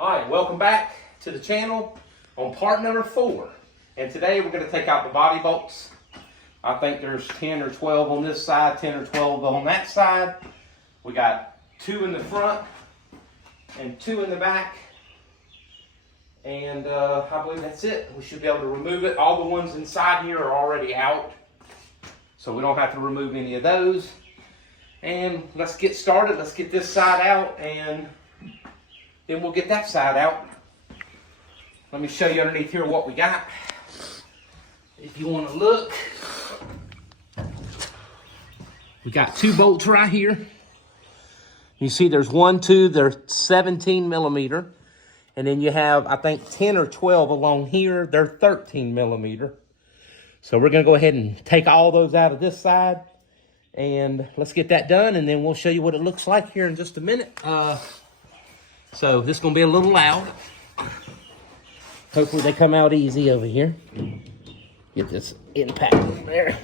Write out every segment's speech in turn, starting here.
All right, welcome back to the channel on part number 4. And today we're going to take out the body bolts. I think there's 10 or 12 on this side, 10 or 12 on that side. We got 2 in the front and 2 in the back. And I believe that's it. We should be able to remove it. All the ones inside here are already out, so we don't have to remove any of those. And let's get started. Let's get this side out, and then we'll get that side out. Let me show you underneath here what we got. If you want to look, we got 2 bolts right here. You see there's 1, 2, they're 17 millimeter. And then you have, I think, 10 or 12 along here. They're 13 millimeter. So we're going to go ahead and take all those out of this side. And let's get that done, and then we'll show you what it looks like here in just a minute. So this is going to be a little loud. Hopefully they come out easy over here. Get this impact in there.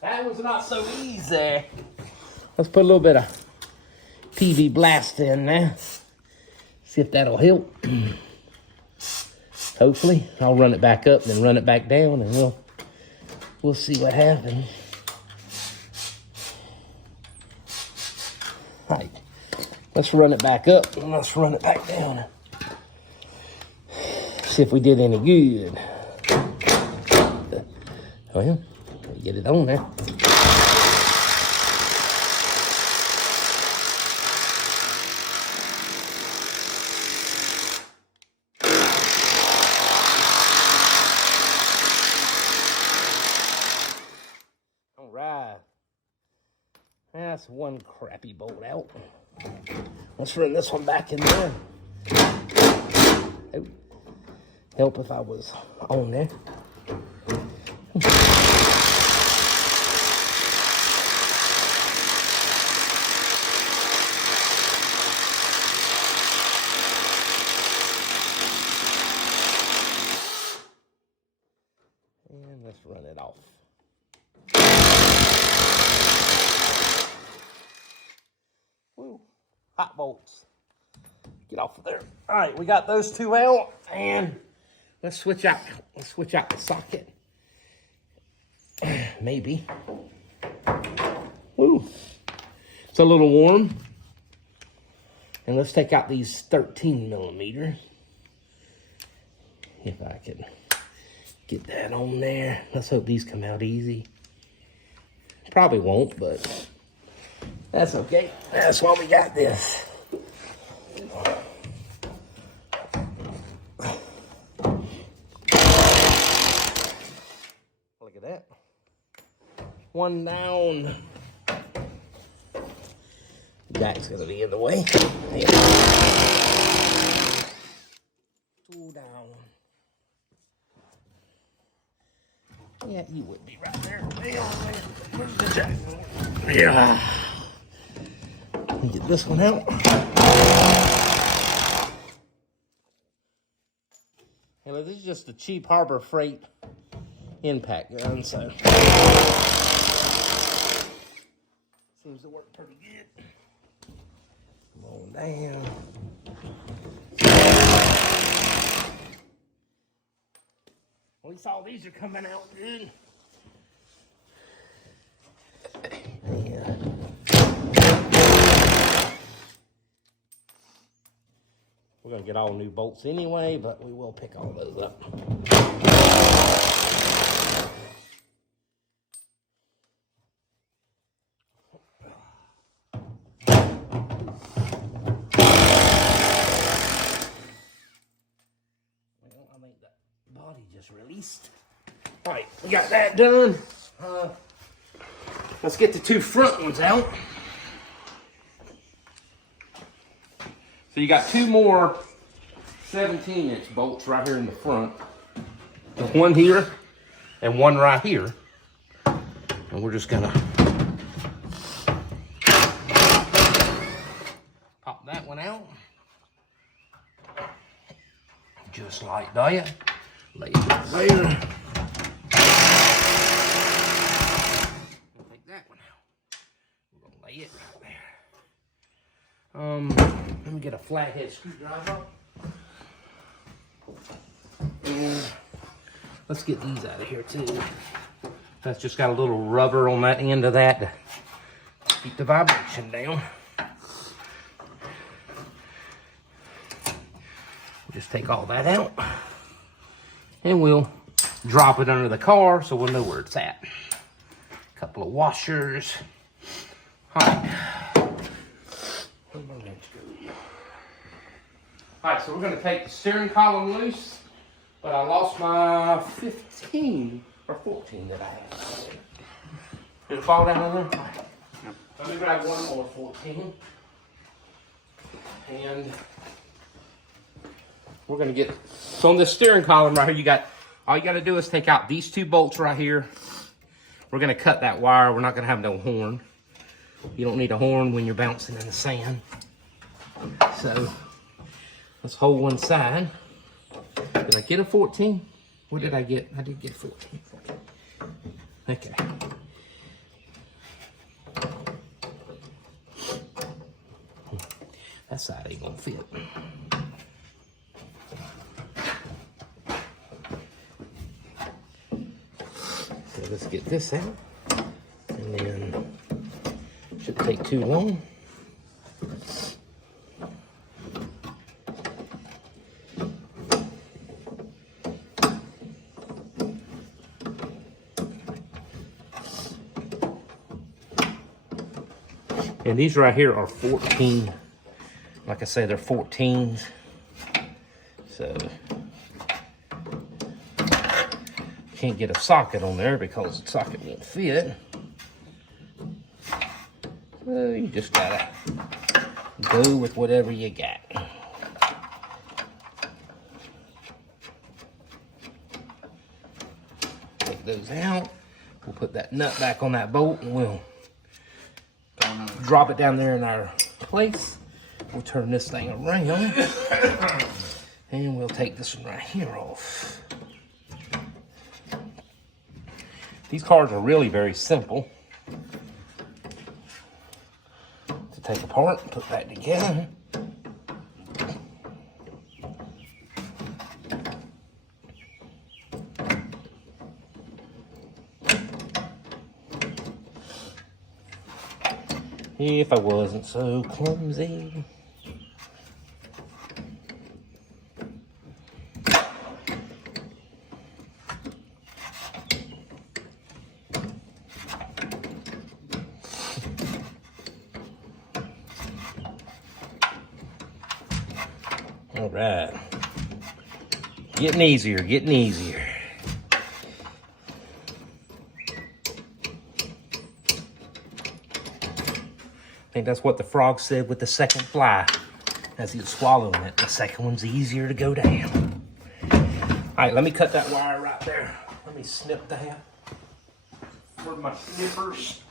That was not so easy. Let's put a little bit of PV blast in there. See if that'll help. Hopefully. I'll run it back up, then run it back down, and we'll see what happens. All right. Let's run it back up, and let's run it back down. See if we did any good. Oh yeah. Get it on there. All right. That's one crappy bolt out. Let's run this one back in there. Oh. Help if I was on there. And let's run it off. Woo, hot bolts. Get off of there. All right, we got those 2 out, and let's switch out the socket. Maybe. Woo. It's a little warm. And let's take out these 13 millimeter. If I can get that on there. Let's hope these come out easy. Probably won't, but that's okay. That's why we got this. Look at that. 1 down. Jack's gonna be in the way. 2 down. Yeah, you would be right there. Where's the jack? Yeah. Let me get this one out. And this is just a cheap Harbor Freight impact gun, so seems to work pretty good. Come on down. At least all these are coming out good. Yeah. We're going to get all new bolts anyway, but we will pick all those up. Body just released. All right, we got that done. Let's get the two front ones out. So you got two more 17-inch bolts right here in the front. One here and one right here. And we're just gonna pop that one out. Just like that. Lay it right there. Take that one out. We're gonna lay it right there. Let me get a flathead screwdriver. And let's get these out of here too. That's just got a little rubber on that end of that to keep the vibration down. Just take all that out and we'll drop it under the car so we'll know where it's at. A couple of washers. All right. Where'd my wrench go? All right, so we're going to take the steering column loose, but I lost my 15 or 14 that I had. Did it fall down in there? Right. Let me grab one more 14. And we're going to get, so on this steering column right here, all you got to do is take out these two bolts right here. We're going to cut that wire. We're not going to have no horn. You don't need a horn when you're bouncing in the sand. So let's hold one side. Did I get a 14? What did I get? I did get 14. Okay. That side ain't gonna fit. So let's get this out. And then, shouldn't take too long. And these right here are 14. Like I say, they're 14s. So can't get a socket on there because the socket won't fit. So you just gotta go with whatever you got. Take those out. We'll put that nut back on that bolt and we'll drop it down there in our place. We'll turn this thing around and we'll take this one right here off. These cars are really very simple to take apart and put back together. If I wasn't so clumsy. All right. Getting easier, getting easier. I think that's what the frog said with the second fly as he was swallowing it. The second one's easier to go down. All right, let me cut that wire right there. Let me snip that. Where are my snippers?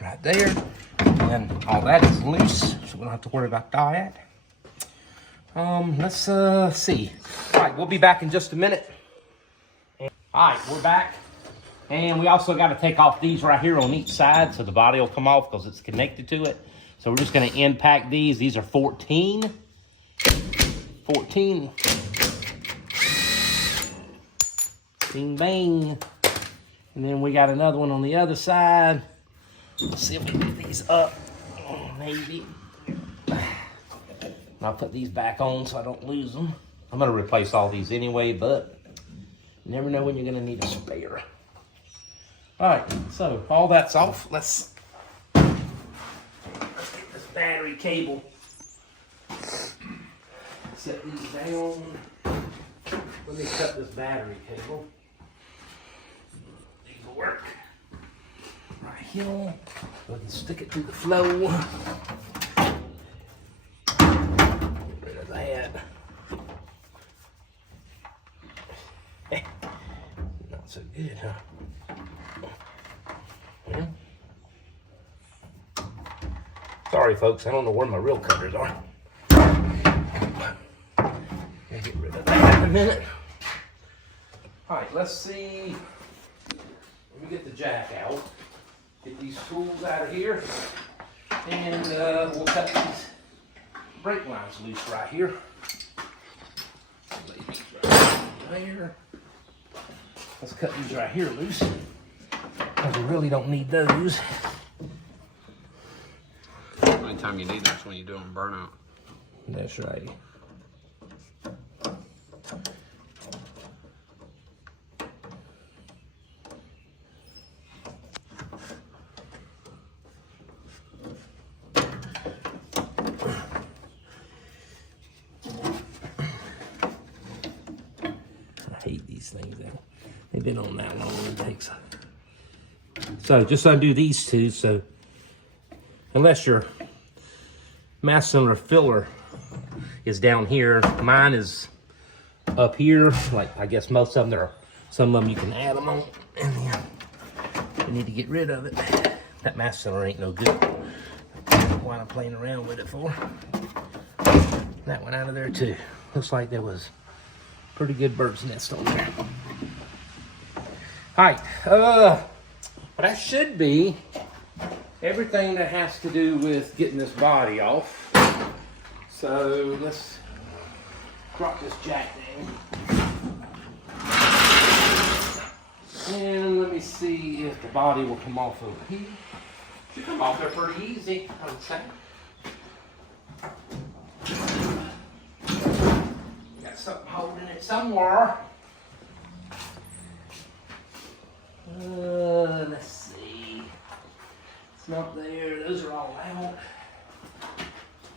Right there. And all that is loose, so we don't have to worry about that. Let's see. All right, we'll be back in just a minute. All right, we're back. And we also got to take off these right here on each side so the body will come off because it's connected to it. So we're just going to impact these. These are 14. 14. Bing, bang. And then we got another one on the other side. Let's see if we can get these up. Oh, maybe. And I'll put these back on so I don't lose them. I'm going to replace all these anyway, but you never know when you're going to need a spare. All right, so all that's off. Let's get this battery cable. Set these down. Let me cut this battery cable. vacuum. We can stick it through the floor. Get rid of that. Not so good, huh? Yeah. Sorry, folks, I don't know where my real cutters are. I'll get rid of that in a minute. All right, let's see. Let me get the jack out. Get these tools out of here. And we'll cut these brake lines loose right here. Lay these right there. Let's cut these right here loose. Because we really don't need those. The only time you need that's when you're doing burnout. That's right. I hate these things. They've been on that long. It takes. So just undo these two. So unless your mass cylinder filler is down here, mine is up here. Like I guess most of them, there are some of them you can add them on, and then you need to get rid of it. That mass cylinder ain't no good. Why I'm playing around with it for? That one out of there too. Looks like there was a pretty good bird's nest on there. All right, but that should be everything that has to do with getting this body off. So let's drop this jack down. And let me see if the body will come off over here. Should come off there pretty easy, I would say. Got something holding it somewhere. Let's see. It's not there. Those are all out.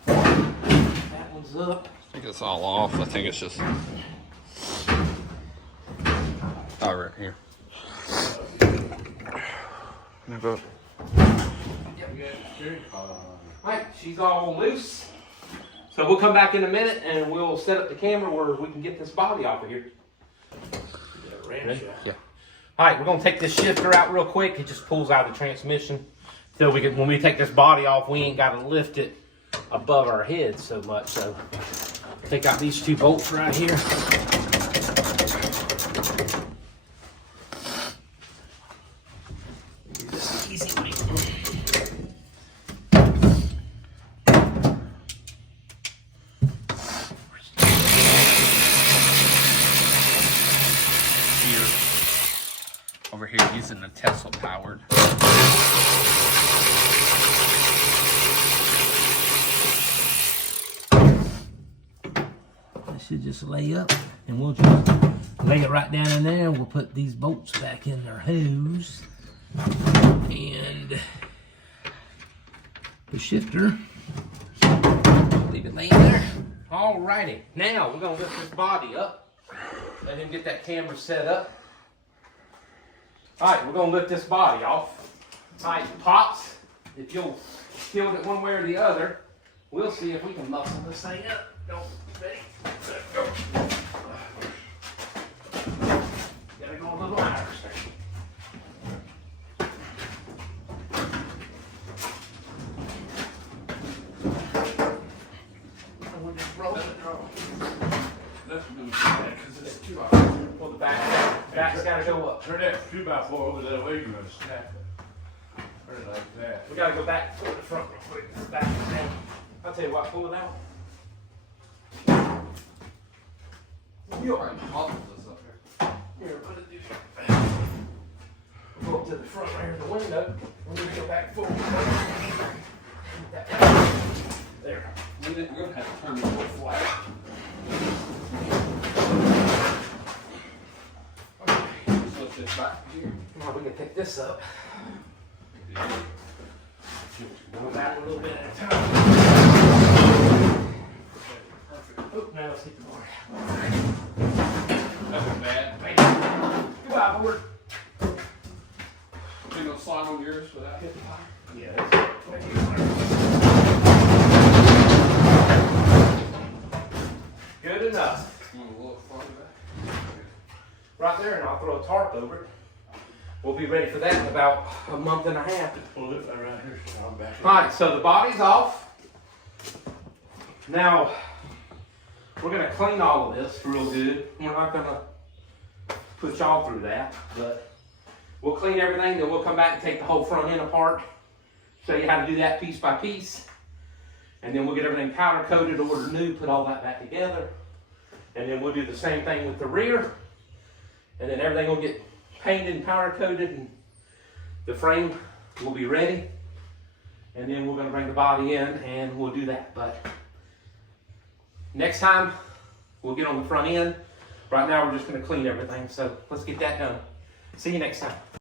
That one's up. I think it's all off. I think it's just. Oh, right here. Now go. Right, she's all loose. So we'll come back in a minute and we'll set up the camera where we can get this body off of here. Ready? Yeah. All right, we're gonna take this shifter out real quick. It just pulls out of the transmission. So when we take this body off, we ain't gotta lift it above our heads so much. So take out these two bolts right here. Easy way. Over here using the Tesla powered. It should just lay up, and we'll just lay it right down in there. We'll put these bolts back in their hose, and the shifter. Leave it laying there. Alrighty, now we're gonna lift this body up. Let him get that camera set up. All right, we're gonna lift this body off. All right, Pops, if you'll tilt it one way or the other, we'll see if we can muscle this thing up. Go, ready? Go. Gotta go a little higher, sir. We'll just roll it. Well, the back's got to go up. Turn that 2x4 over that way, you're going to snap it. Turn it like that. We got to go back to the front real quick. The back is down. I'll tell you what, pull it out. You already muffled this up here. Here, put it through. We'll go up to the front right here of the window. We're going to go back forward. There. We're going to have to turn this one flat. This back here. Come on, we can pick this up. Go back a little bit at a time. Oh, now let's hit the board. Nothing bad. Goodbye, board. Ain't no slide on yours without hitting the tire. Yeah, good enough. You want a little farther back? Right there, and I'll throw a tarp over it. We'll be ready for that in about a month and a half. Well, look right here, so I'm back. All right, so the body's off. Now, we're gonna clean all of this real good. We're not gonna put y'all through that, but we'll clean everything, then we'll come back and take the whole front end apart, show you how to do that piece by piece, and then we'll get everything powder coated, order new, put all that back together, and then we'll do the same thing with the rear, and then everything will get painted and powder coated, and the frame will be ready, and then we're gonna bring the body in and we'll do that. But next time, we'll get on the front end. Right now, we're just gonna clean everything, so let's get that done. See you next time.